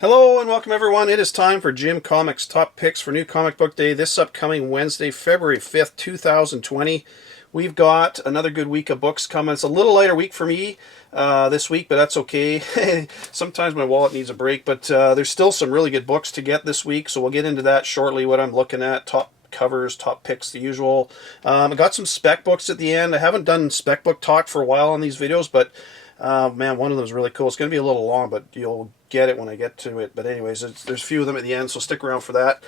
Hello and welcome everyone. It is time for Jim Comics Top Picks for New Comic Book Day this upcoming Wednesday, February 5th, 2020. We've got another good week of books coming. It's a little lighter week for me this week, but that's okay. Sometimes my wallet needs a break, but there's still some really good books to get this week, so we'll get into that shortly, what I'm looking at, top covers, top picks, the usual. I got some spec books at the end. I haven't done spec book talk for a while on these videos, but man, one of them is really cool. It's going to be a little long, but you'll get it when I get to it. But anyways, there's a few of them at the end, so stick around for that.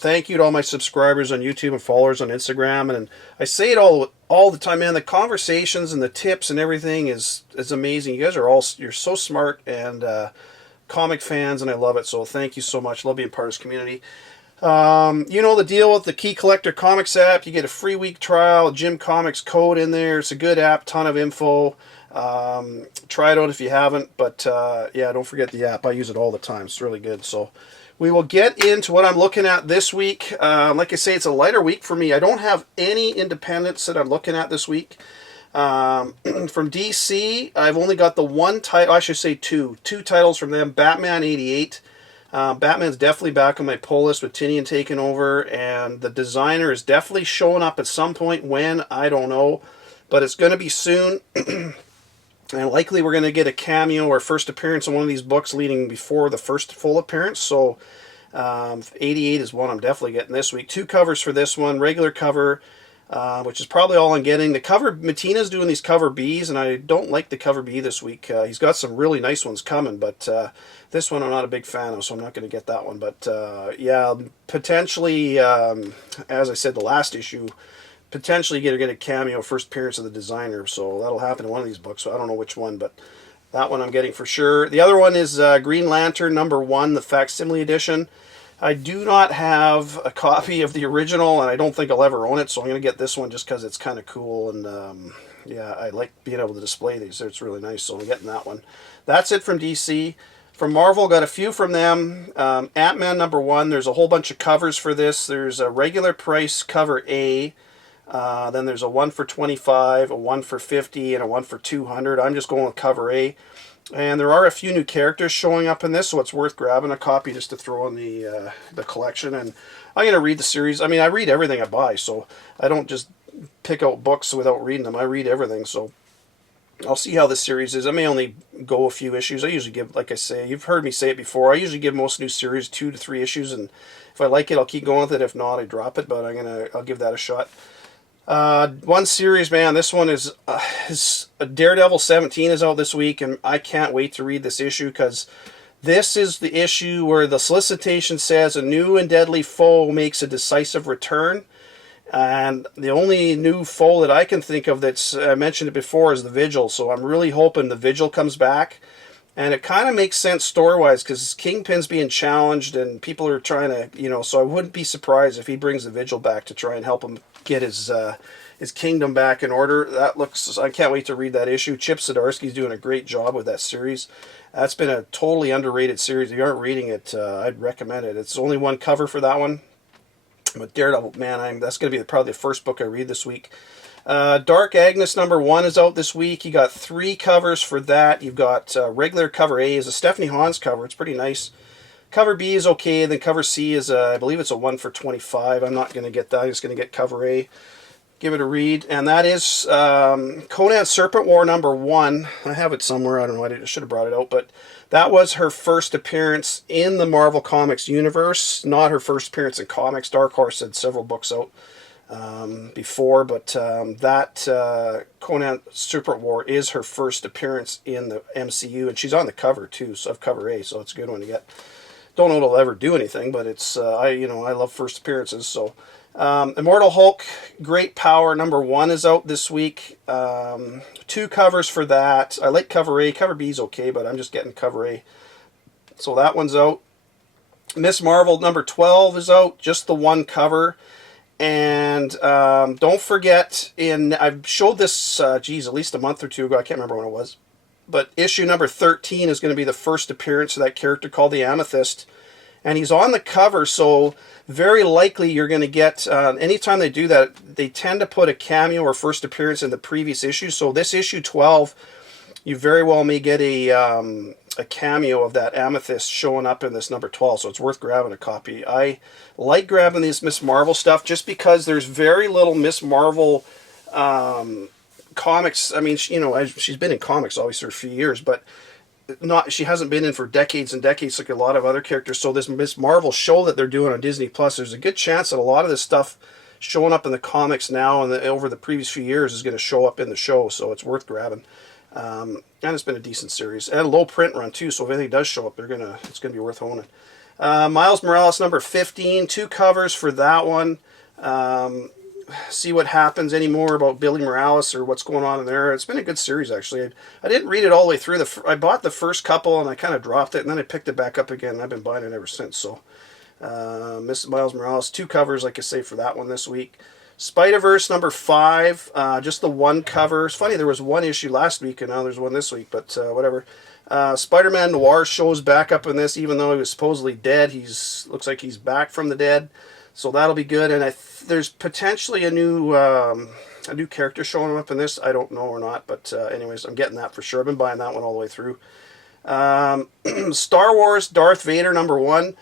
Thank you to all my subscribers on YouTube and followers on Instagram. And I say it all the time, man. The conversations and the tips and everything is amazing. You guys you're so smart and comic fans, and I love it. So thank you so much. Love being part of this community. You know the deal with the Key Collector Comics app. You get a free week trial, Jim Comics code in there. It's a good app, ton of info. Try it out if you haven't, but yeah, don't forget the app. I use it all the time. It's really good. So we will get into what I'm looking at this week. Like I say, it's a lighter week for me. I don't have any independents that I'm looking at this week. From DC, I've only got the one title, I should say two titles from them. Batman 88. Batman's definitely back on my pull list with Tinian taking over, and the designer is definitely showing up at some point. When, I don't know, but it's going to be soon. And likely we're going to get a cameo or first appearance in one of these books leading before the first full appearance. So 88 is one I'm definitely getting this week. Two covers for this one. Regular cover, which is probably all I'm getting. The cover, Matina's doing these cover Bs, and I don't like the cover B this week. He's got some really nice ones coming, but this one I'm not a big fan of, so I'm not going to get that one. But yeah, potentially, as I said, the last issue, potentially get a cameo, first appearance of the designer, so that'll happen in one of these books. So I don't know which one, but that one I'm getting for sure. The other one is Green Lantern #1, the facsimile edition. I do not have a copy of the original, and I don't think I'll ever own it, so I'm going to get this one just because it's kind of cool, and yeah, I like being able to display these. It's really nice, so I'm getting that one. That's it from DC. From Marvel, got a few from them. Antman #1, there's a whole bunch of covers for this. There's a regular price cover A, then there's a 1 for $25, a 1 for $50, and a 1 for $200. I'm just going with cover A. And there are a few new characters showing up in this, so it's worth grabbing a copy just to throw in the collection. And I'm going to read the series. I mean, I read everything I buy, so I don't just pick out books without reading them. I read everything, so I'll see how this series is. I may only go a few issues. I usually give, like I say, you've heard me say it before, I usually give most new series 2 to 3 issues, and if I like it, I'll keep going with it. If not, I drop it, but I'll give that a shot. One series, man, this one is Daredevil 17 is out this week, and I can't wait to read this issue, because this is the issue where the solicitation says a new and deadly foe makes a decisive return, and the only new foe that I can think of that's, I mentioned it before, is the Vigil, so I'm really hoping the Vigil comes back. And it kind of makes sense story-wise, because Kingpin's being challenged and people are trying to, so I wouldn't be surprised if he brings the Vigil back to try and help him get his kingdom back in order. I can't wait to read that issue. Chip Zdarsky's doing a great job with that series. That's been a totally underrated series. If you aren't reading it, I'd recommend it. It's only one cover for that one. But Daredevil, man, that's going to be probably the first book I read this week. Dark Agnes #1 is out this week. You got 3 covers for that. You've got regular cover A is a Stephanie Hans cover. It's pretty nice. Cover B is okay. Then cover C is, I believe it's a 1 for $25. I'm not going to get that. I'm just going to get cover A. Give it a read. And that is Conan Serpent War #1. I have it somewhere. I don't know. I should have brought it out. But that was her first appearance in the Marvel Comics universe. Not her first appearance in comics. Dark Horse had several books out before, but that Conan Serpent War is her first appearance in the MCU, and she's on the cover too, so of cover A, so it's a good one to get. Don't know if it'll ever do anything, but it's I love first appearances. So Immortal Hulk Great Power #1 is out this week. 2 covers for that. I like cover A. Cover B is okay, but I'm just getting cover A, so that one's out. Miss Marvel #12 is out, just the one cover. And don't forget, I've showed this, at least a month or two ago. I can't remember when it was. But issue number 13 is going to be the first appearance of that character called the Amethyst. And he's on the cover, so very likely you're going to get, anytime they do that, they tend to put a cameo or first appearance in the previous issue. So this issue 12 you very well may get a cameo of that Amethyst showing up in this number 12, so it's worth grabbing a copy. I like grabbing these Miss Marvel stuff just because there's very little Miss Marvel comics. I mean, she's been in comics obviously for a few years, but she hasn't been in for decades and decades like a lot of other characters. So this Miss Marvel show that they're doing on Disney Plus, there's a good chance that a lot of this stuff showing up in the comics now and over the previous few years is going to show up in the show, so it's worth grabbing. And it's been a decent series and a low print run too, so if anything does show up, it's gonna be worth owning. Miles Morales number 15, 2 covers for that one. See what happens anymore about Billy Morales or what's going on in there. It's been a good series actually. I didn't read it all the way through. I bought the first couple and I kind of dropped it, and then I picked it back up again, and I've been buying it ever since. So Miles Morales, 2 covers like I say for that one this week. Spider-Verse number 5, just the 1 cover. It's funny, there was 1 issue last week and now there's 1 this week, but whatever. Spider-Man Noir shows back up in this, even though he was supposedly dead. Looks like he's back from the dead, so that'll be good. And there's potentially a new character showing up in this. I don't know or not, but anyways, I'm getting that for sure. I've been buying that one all the way through. Star Wars Darth Vader number 1.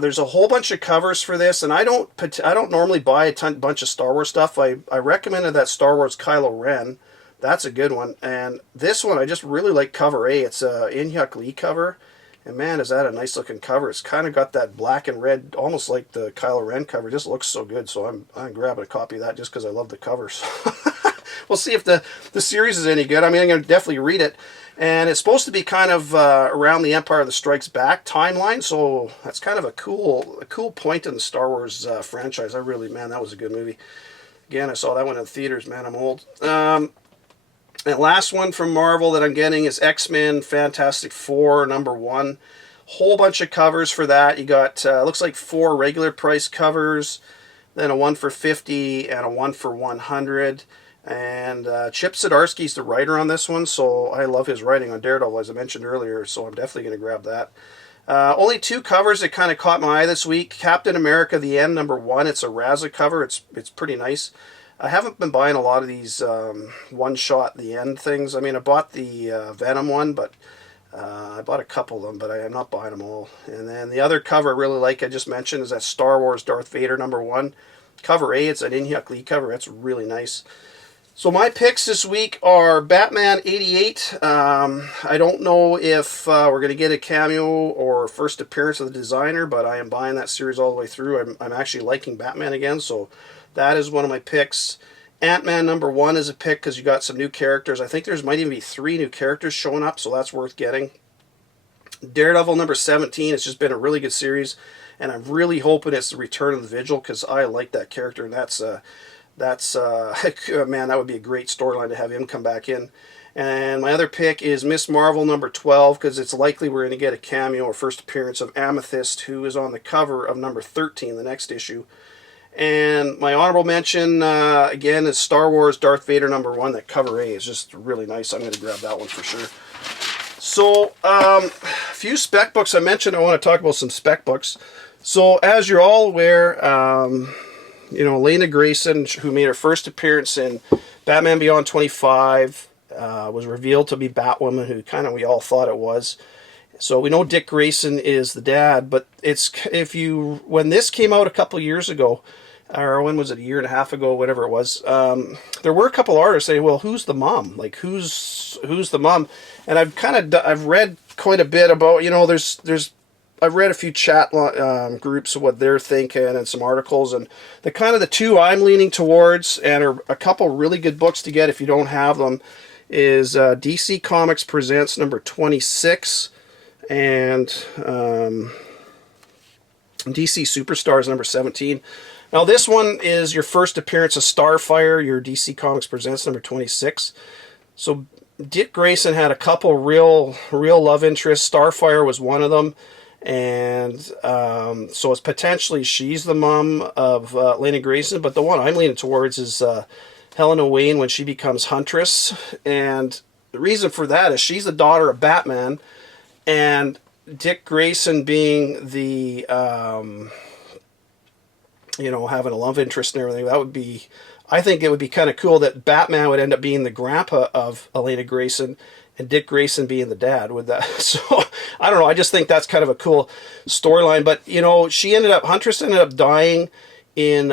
There's a whole bunch of covers for this, and I don't normally buy a bunch of Star Wars stuff. I recommended that Star Wars Kylo Ren. That's a good one. And this one, I just really like cover A. It's a In-Hyuk Lee cover, and man, is that a nice looking cover. It's kind of got that black and red, almost like the Kylo Ren cover. It just looks so good, so I'm grabbing a copy of that just because I love the covers. We'll see if the series is any good. I mean, I'm going to definitely read it. And it's supposed to be kind of around the Empire of the Strikes Back timeline, so that's kind of a cool point in the Star Wars franchise. Man, that was a good movie. Again, I saw that one in the theaters. Man, I'm old. And last one from Marvel that I'm getting is X-Men Fantastic Four number 1. Whole bunch of covers for that. You got looks like 4 regular price covers, then a 1 for $50 and a 1 for $100. And Chip Zdarsky's the writer on this one, so I love his writing on Daredevil, as I mentioned earlier, so I'm definitely going to grab that. Only 2 covers that kind of caught my eye this week. Captain America The End number 1. It's a Raza cover. It's pretty nice. I haven't been buying a lot of these one-shot The End things. I mean, I bought the Venom one, but I bought a couple of them, but I'm not buying them all. And then the other cover I really like, I just mentioned, is that Star Wars Darth Vader number 1. Cover A, it's an In-Hyuk Lee cover. That's really nice. So my picks this week are Batman 88. I don't know if we're going to get a cameo or first appearance of the designer, but I am buying that series all the way through. I'm actually liking Batman again, so that is one of my picks. Antman number 1 is a pick because you got some new characters. I think might even be 3 new characters showing up, so that's worth getting. Daredevil number 17. It's just been a really good series, and I'm really hoping it's the return of the Vigil because I like that character, and that's man, that would be a great storyline to have him come back in. And my other pick is Miss Marvel number 12 because it's likely we're going to get a cameo or first appearance of Amethyst, who is on the cover of number 13, the next issue. And my honorable mention again is Star Wars Darth Vader number 1. That cover A is just really nice. I'm going to grab that one for sure. So a few spec books I mentioned. I want to talk about some spec books. So as you're all aware, Elena Grayson, who made her first appearance in Batman Beyond 25, was revealed to be Batwoman, who we all thought it was. So we know Dick Grayson is the dad, but when this came out a couple years ago, or when was it, a year and a half ago, whatever it was, there were a couple artists saying, well, who's the mom? Like, who's the mom? And I've read quite a bit about, I've read a few chat groups of what they're thinking and some articles, and the 2 I'm leaning towards, and are a couple really good books to get if you don't have them, is DC Comics Presents number 26 and DC Superstars number 17. Now this one is your first appearance of Starfire, your DC Comics Presents number 26. So Dick Grayson had a couple real love interests. Starfire was one of them. And so it's potentially she's the mom of Elena Grayson, but the one I'm leaning towards is Helena Wayne when she becomes Huntress. And the reason for that is she's the daughter of Batman, and Dick Grayson being the you know, having a love interest and everything. That would be, I think it would be kind of cool that Batman would end up being the grandpa of Elena Grayson and Dick Grayson being the dad with that. So I don't know. I just think that's kind of a cool storyline. But, you know, Huntress ended up dying in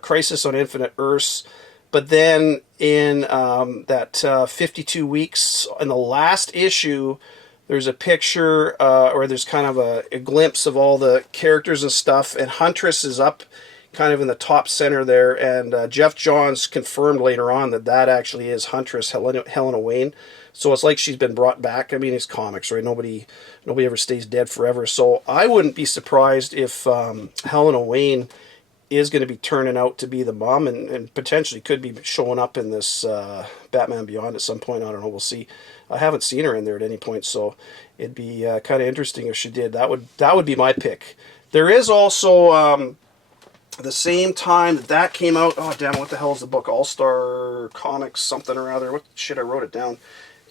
Crisis on Infinite Earths. But then in that 52 weeks, in the last issue, there's a picture, or there's kind of a glimpse of all the characters and stuff, and Huntress is up kind of in the top center there, and Jeff Johns confirmed later on that actually is Huntress, Helena Wayne. So it's like she's been brought back. I mean, it's comics, right? Nobody ever stays dead forever. So I wouldn't be surprised if Helena Wayne is going to be turning out to be the mom, and potentially could be showing up in this Batman Beyond at some point. I don't know. We'll see. I haven't seen her in there at any point, so it'd be kind of interesting if she did. That would be my pick. There is also the same time that came out. Oh damn! What the hell is the book? All Star Comics something or other. What shit? I wrote it down.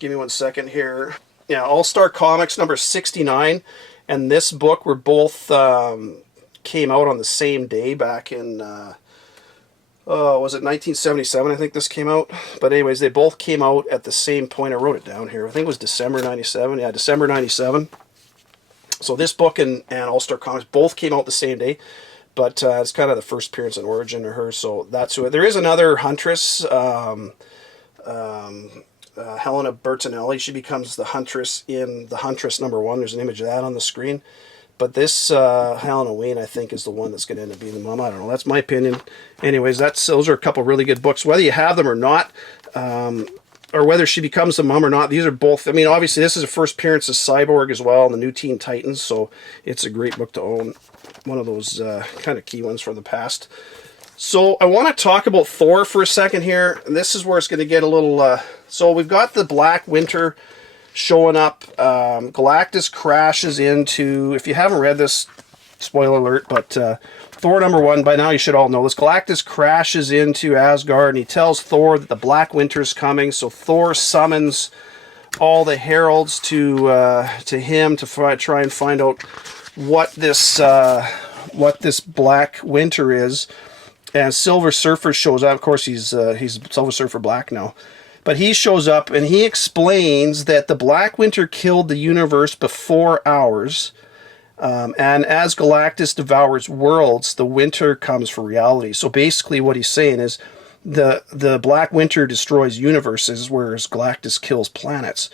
Give me 1 second here. Yeah, All Star Comics number 69, and this book were both came out on the same day back in. Was it 1977? I think this came out. But anyways, they both came out at the same point. I wrote it down here. I think it was December 97. Yeah, December 97. So this book and All Star Comics both came out the same day. But it's kind of the first appearance and origin of her. So that's who. There is another Huntress, Helena Bertinelli. She becomes the Huntress in the Huntress #1. There's an image of that on the screen. But this Helena Wayne, I think, is the one that's going to end up being the mom. I don't know. That's my opinion. Anyways, those are a couple really good books. Whether you have them or not, or whether she becomes the mom or not, these are both. I mean, obviously, this is a first appearance of Cyborg as well, and the New Teen Titans. So it's a great book to own. One of those kind of key ones from the past. So I want to talk about Thor for a second here. And this is where it's going to get a little... so we've got the Black Winter showing up. Galactus crashes into... If you haven't read this, spoiler alert, but Thor #1, by now you should all know this. Galactus crashes into Asgard, and he tells Thor that the Black Winter's coming. So Thor summons all the heralds to him to try and find out what this Black Winter is. And Silver Surfer shows up. Of course, he's Silver Surfer Black now. But he shows up and he explains that the Black Winter killed the universe before ours. And as Galactus devours worlds, the winter comes for reality. So basically what he's saying is the Black Winter destroys universes, whereas Galactus kills planets.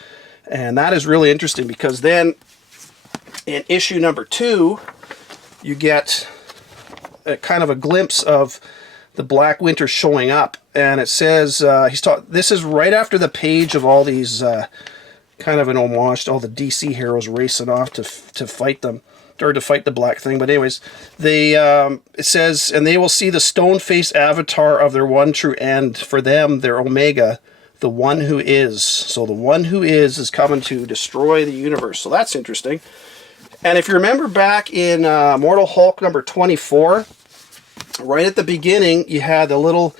And that is really interesting because then in issue #2, you get kind of a glimpse of the Black Winter showing up, and it says this is right after the page of all these kind of an homage to all the DC heroes racing off to fight them, or to fight the Black Thing. But anyways, it says, and they will see the stone-faced avatar of their one true end. For them, their Omega, the one who is. So the one who is coming to destroy the universe. So that's interesting. And if you remember back in Mortal Hulk #24, right at the beginning, you had the little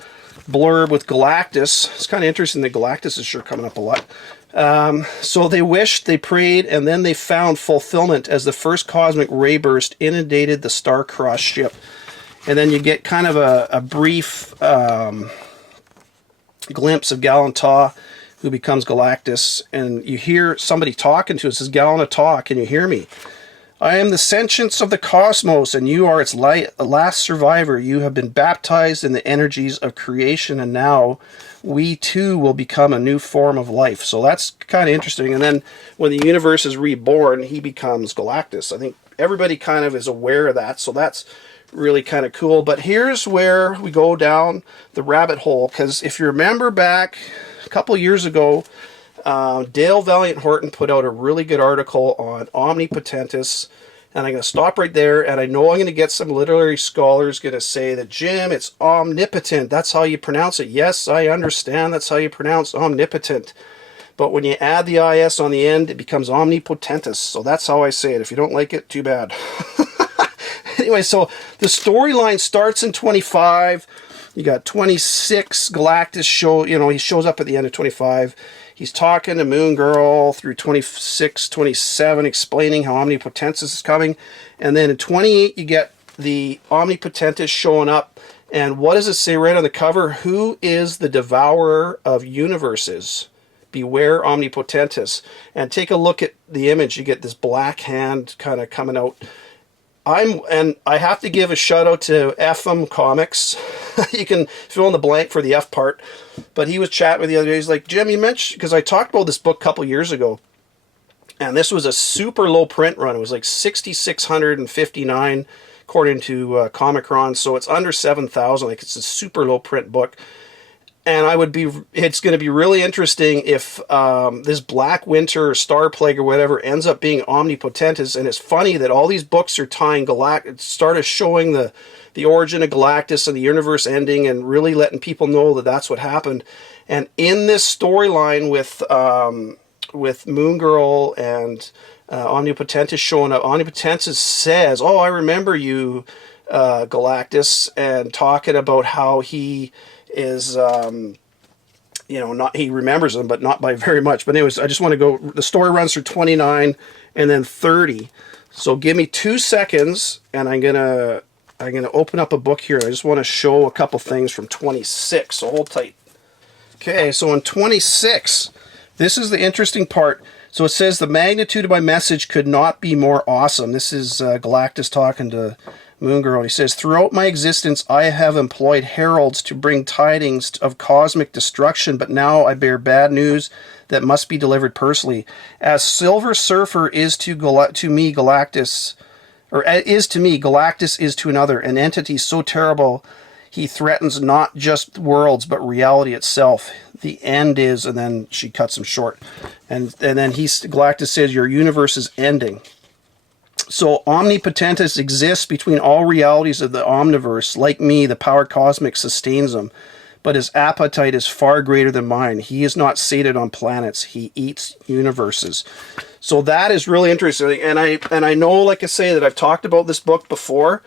blurb with Galactus. It's kind of interesting that Galactus is sure coming up a lot. So they wished, they prayed, and then they found fulfillment as the first cosmic ray burst inundated the star-crossed ship. And then you get kind of a brief glimpse of Gallantaw, who becomes Galactus, and you hear somebody talking to us. It says, Gallantaw, can you hear me? I am the sentience of the cosmos, and you are its last survivor. You have been baptized in the energies of creation, and now we too will become a new form of life. So that's kind of interesting. And then when the universe is reborn, he becomes Galactus. I think everybody kind of is aware of that, so that's really kind of cool. But here's where we go down the rabbit hole, because if you remember back a couple years ago, Dale Valiant Horton put out a really good article on Omnipotentus, and I'm going to stop right there, and I know I'm going to get some literary scholars going to say that, Jim, it's omnipotent, that's how you pronounce it. Yes, I understand that's how you pronounce omnipotent, but when you add the IS on the end, it becomes omnipotentus, so that's how I say it. If you don't like it, too bad. Anyway, so the storyline starts in 25. You got 26, Galactus he shows up at the end of 25. He's talking to Moon Girl through 26, 27, explaining how Omnipotentus is coming. And then in 28, you get the Omnipotentus showing up. And what does it say right on the cover? Who is the devourer of universes? Beware Omnipotentus. And take a look at the image. You get this black hand kind of coming out. And I have to give a shout out to FM Comics. You can fill in the blank for the F part. But he was chatting with me the other day. He's like, Jim, you mentioned, because I talked about this book a couple years ago. And this was a super low print run. It was like 6,659 according to Comicron. So it's under 7,000. Like, it's a super low print book. And it's going to be really interesting if this Black Winter or Star Plague or whatever ends up being Omnipotentus. And it's funny that all these books are tying started showing the origin of Galactus and the universe ending and really letting people know that that's what happened. And in this storyline with Moon Girl and Omnipotentus showing up, Omnipotentus says, "Oh, I remember you, Galactus," and talking about how he is, he remembers them, but not by very much. But anyways, I just want to go, the story runs through 29 and then 30. So give me 2 seconds, and I'm gonna open up a book here. I just want to show a couple things from 26, so hold tight. Okay, so in 26, this is the interesting part. So it says, the magnitude of my message could not be more awesome. This is Galactus talking to Moon Girl. He says, throughout my existence, I have employed heralds to bring tidings of cosmic destruction, but now I bear bad news that must be delivered personally. As Silver Surfer is to me, Galactus is to another, an entity so terrible he threatens not just worlds, but reality itself. The end is, and then she cuts him short. And then Galactus says, your universe is ending. So Omnipotentus exists between all realities of the Omniverse. Like me, the power cosmic sustains him. But his appetite is far greater than mine. He is not sated on planets. He eats universes. So that is really interesting. And I know, like I say, that I've talked about this book before.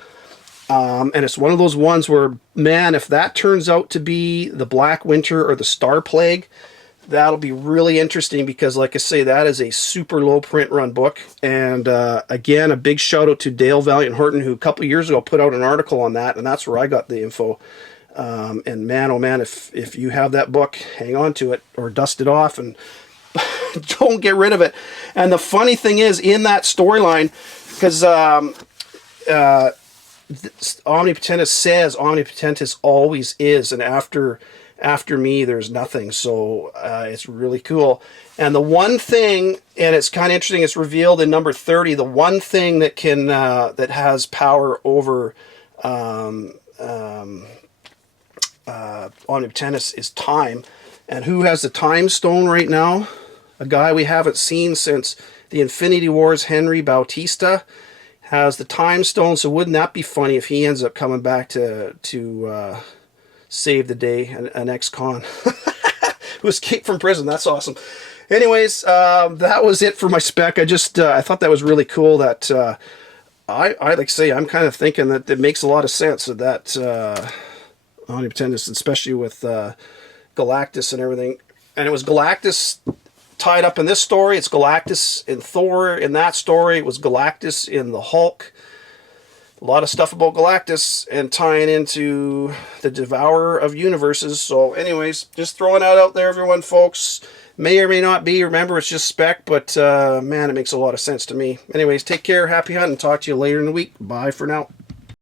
And it's one of those ones where, man, if that turns out to be the Black Winter or the Star Plague, that'll be really interesting because, like I say, that is a super low print run book. And again, a big shout out to Dale Valiant Horton, who a couple years ago put out an article on that, and that's where I got the info. And man, oh man, if you have that book, hang on to it or dust it off and don't get rid of it. And the funny thing is, in that storyline, because Omnipotentus says Omnipotentus always is, and after me there's nothing. So it's really cool. And the one thing, and it's kind of interesting, it's revealed in number 30, the one thing that can that has power over Omnipotentus is time. And who has the time stone right now? A guy we haven't seen since the Infinity Wars, Henry Bautista, has the time stone. So wouldn't that be funny if he ends up coming back to save the day, an ex-con who escaped from prison. That's awesome. Anyways, that was it for my spec. I thought that was really cool. That I like to say, I'm kind of thinking that it makes a lot of sense that Omnipotentus, especially with Galactus and everything. And it was Galactus tied up in this story. It's Galactus in Thor in that story. It was Galactus in the Hulk. A lot of stuff about Galactus and tying into the Devourer of Universes. So anyways, just throwing that out there, everyone, folks. May or may not be. Remember, it's just spec, but man, it makes a lot of sense to me. Anyways, take care, happy hunting, talk to you later in the week. Bye for now.